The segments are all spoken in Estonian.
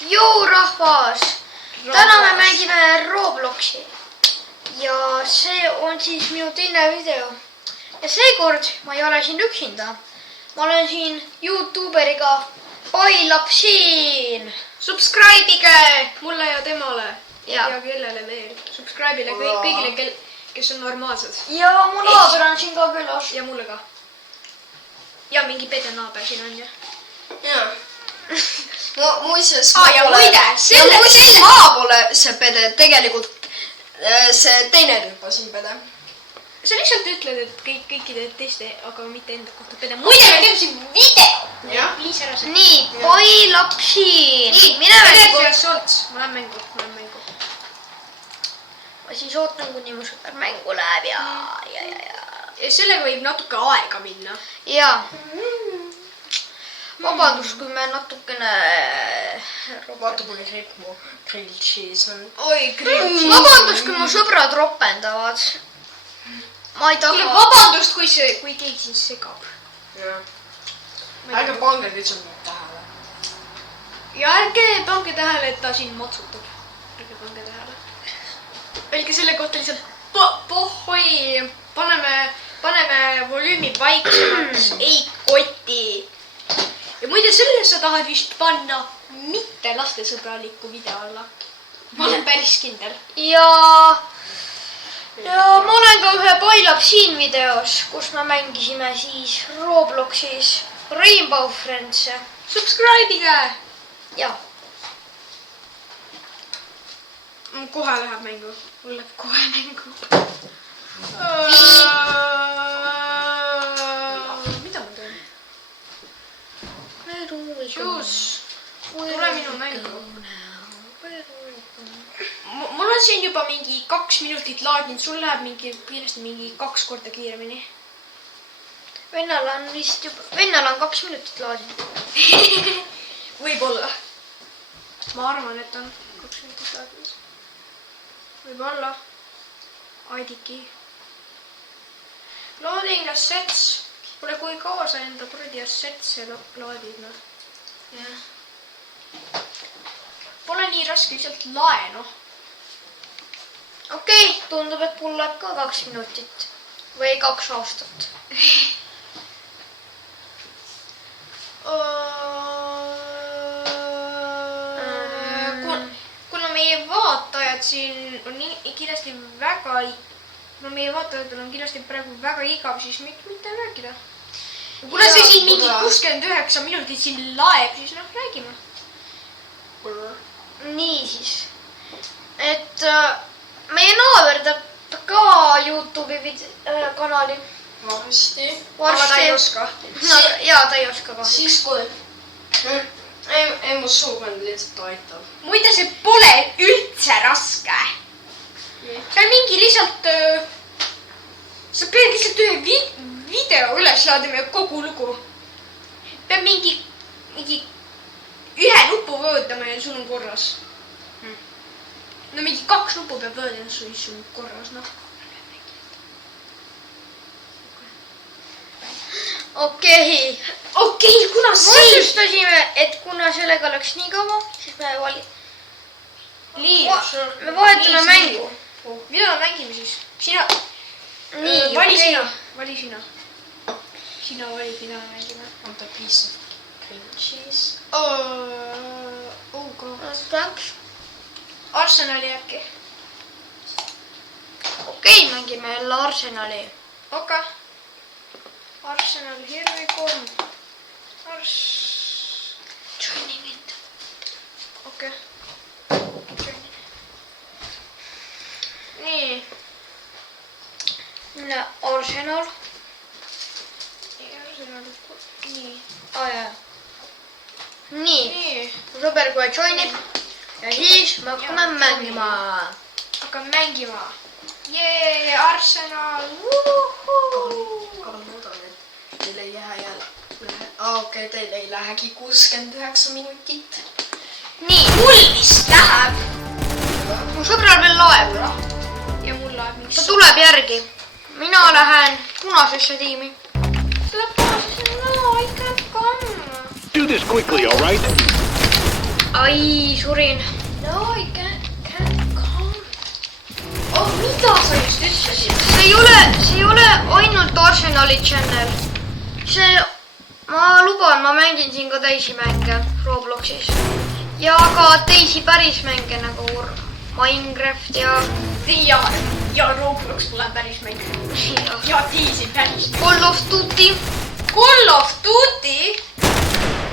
Jou rahvas! Täna me mängime Robloksi. Ja see on siis minu teine video. Ja seekord ma ei ole siin üksinda. Ma olen siin YouTuberiga Pailapsiin. Subscribe'ige mulle ja temale. Ja kellele veel. Subscribe'ile kõigile, kes on normaalsed. Ja mu naaber on siin ka külas. Ja mulle ka. Ja mingi Pede naaber siin on ju. Jaa. No muuseas ja muide, maa pole see Pede, tegelikult see teine tüüpa siin Pede. Sa lihtsalt ütled, et kõikide teiste, aga mitte enda kohta Pede. Muide, me teeme siin video! Jah. Nii, Pailapsiin. Nii, mine mängu. Ma lähen mängu. Ma siis ootan, kuni mu sõber mängu läheb ja. Ja sellega võib natuke aega minna. Ja. Vabandust, kui me natukene... Vaata, kui ripp mu grilled cheese on. Oi, grilled cheese. Vabandust, kui mu sõbrad ropendavad. Ma ei taha... Vabandust, kui keegi siin segab. Jah. Ärge pange lihtsalt tähele. Ja ärge pange tähele, et ta siin matsutab. Ärge pange tähele. Öelge selle kohta lihtsalt pohhoi. Paneme volüümi vaiksemaks. Ei koti. Ja muide, selle sa tahad vist panna mitte lastesõbralikku video alla. Ma olen päris kindel. Ja ma olen ka ühe Pailapsiin videos, kus me mängisime siis Robloxis Rainbow Friends'e. Subscribe'ige! Ja. Kohe läheb mängu. Mul läheb kohe mängu. Mida ma teen? Juus, tule minu mängu. Mul on siin juba mingi 2 minutit laadinud, sul läheb kiiresti mingi 2 korda kiiremini. Vennal on 2 minutit laadinud. Võib-olla. Ma arvan, et on 2 minutit laadinud. Võib-olla. Aidiki. Loading assets. Kuule, kui kaua sa enda kuradi assetse laadid, noh. Pole nii raske lihtsalt lae, noh. Okei, tundub, et mul läheb ka 2 minutit. Või 2 aastat. Kuna meie vaatajad siin on kindlasti väga... No meie vaatajatel on kindlasti praegu väga igav, siis mitte rääkida. Kuna see siin mingi 69 minutit siin laeb, siis noh, räägime. Nii siis. Et meie naaber teeb ka YouTube'i kanali. Varsti. Aga ta ei oska. Jaa, ta ei oska ka. Siis kui... Ei mu suuvend lihtsalt aitab. Muide, see pole üldse raske. See on mingi lihtsalt... Sa pead lihtsalt ühe video üles laadima ja kogu lugu. Peab mingi ühe nupu vöödama ja sul on korras. No mingi 2 nupu peab vöödama, siis sul on korras, noh. Okei, kuna me otsustasime, et kuna sellega läks nii kaua, siis me vahetame mängu. Mida me mängime siis? Sina... Nii, vali okei. sina. Vali sina. Sina valid, mida me mängime. On ta piece of grilled cheese? Oh god. Thanks. Arsenali äkki. Okei, mängime jälle Arsenali. Okei. Arsenal, here we go. Joini mind. Okei. Nii. Arsenal. Nii. Nii. Sõber kohe joinib. Ja siis me hakkame mängima. Hakkame mängima. Jee, Arsenal. Kaval muudan, et teil ei jää jälle. Okei, teil ei lähegi 69 minutit. Nii, mul vist läheb. Mu sõbral veel laeb. Ja mul läheb miks. Ta tuleb järgi. Mina lähen punasesse tiimi. Tuleb punasesse, no, I can't come. Do this quickly, all right? ai , surin . No I can't come . Oh mida sa just ütlesid ? see ei ole ainult Arsenali channel . ma luban , ma mängin siin ka teisi mänge Robloxis ja ka teisi päris mänge nagu Minecraft ja ja Roblox pole päris mäng . ja DC päris . Call of Duty . Call of Duty ,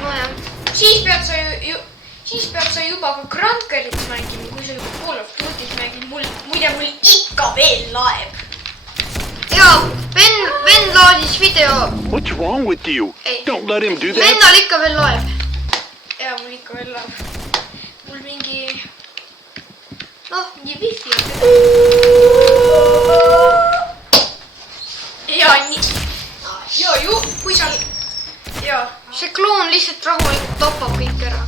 nojah , siis pead sa juba ka Grandcarit mängima , kui sa juba Call of Duty's mängid . muide mul ikka veel laeb . ja vend laadis video , What's wrong with you? Hey. Don't let him do that. vendal ikka veel loeb . ja mul ikka veel laeb . mul mingi noh , wifi on . ja nii . ja ju , kui sa . ja . see kloon lihtsalt rahulikult tapab kõik ära .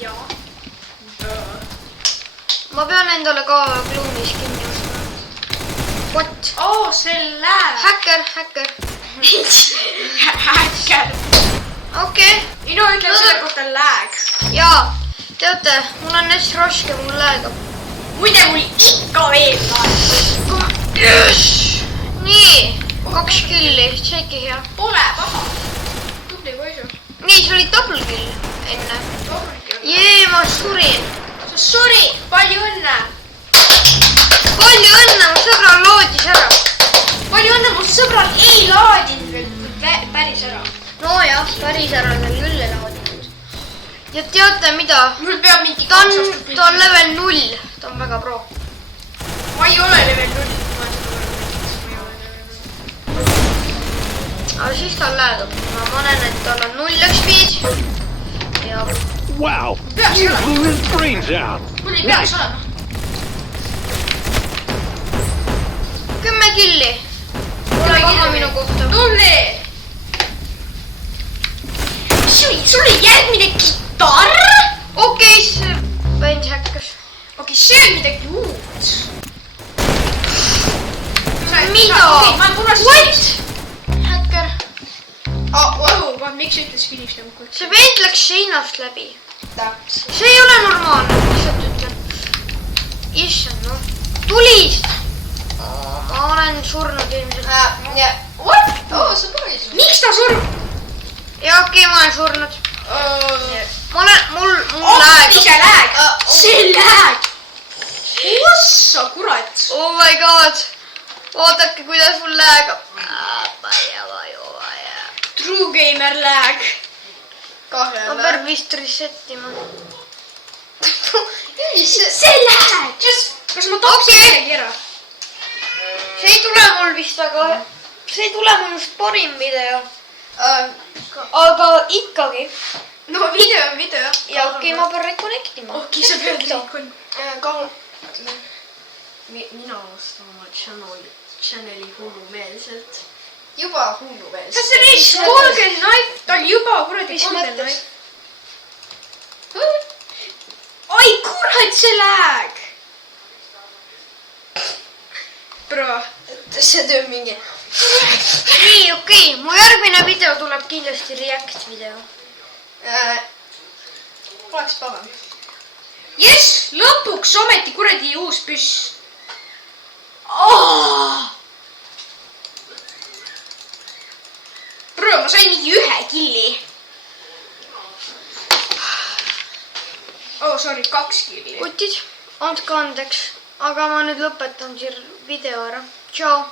ja . ma pean endale ka klooni skin'i ostma . What ? oo , see läheb . häkker , häkker . okei . minu ütleb selle kohta lag . jaa , teate , mul on hästi raske , mul läheb . muide mul ikka veel laeb . nii , 2 killi , tšeki hea . Pole paha . tubli poisu . nii , see oli double kill enne . jee , ma surin . Sorry , palju õnne . palju õnne , mu sõbral loodis ära . palju õnne , mu sõbral ei laadinud veel päris ära . nojah , päris ära seal küll ei loodinud . ja teate mida ? mul peab mingi ta on level 0 , ta on väga pro . ma ei ole level 0 . aga siis tal läheb , ma panen , et tal on 0 XP-d ja Wow. peaks You olema , blew his brains out. mul ei peaks olema . 10 killi . Pole paha minu kohta . tubli . mis oli , sul oli järgmine kitarr ? okei , see vend häkkas . okei , see on midagi uut . mida ? ma punastasin . häkker . miks sa ütles finish nagu kõik ? see vend läks seinast läbi . täpselt . see ei ole normaalne , lihtsalt ütlen . issand , noh . tulist . ma olen surnud ilmselt . What ? Oh sa poiss . miks ta surub ? ja okei , ma olen surnud . ma olen , mul appi see läheb . lag , see lag . ossa kurat . Oh my god . vaadake , kuidas mul läheb . True gamer lag . ma pean vist reset ima . see lag . kas ma tapsin midagi ära ? see ei tule mul vist väga , see ei tule mul just parim video , aga ikkagi . no video on video . ja okei , ma pean reconnect ima . okei , sa pead liikuma . mina ostan oma channel'i hullumeelselt . juba hullumeelselt . kas see reis Golden Knife , ta oli juba kuradi Mis Golden mõttes? Knife . oi kurat , see lag . bro , see töö mingi . nii , okei , mu järgmine video tuleb kindlasti react video . Poleks paha . jess , lõpuks ometi kuradi uus püss oh! . bro , ma sain mingi 1 killi . oh sorry , 2 killi . kutid , andke andeks , aga ma nüüd lõpetan siin video ära . tšau .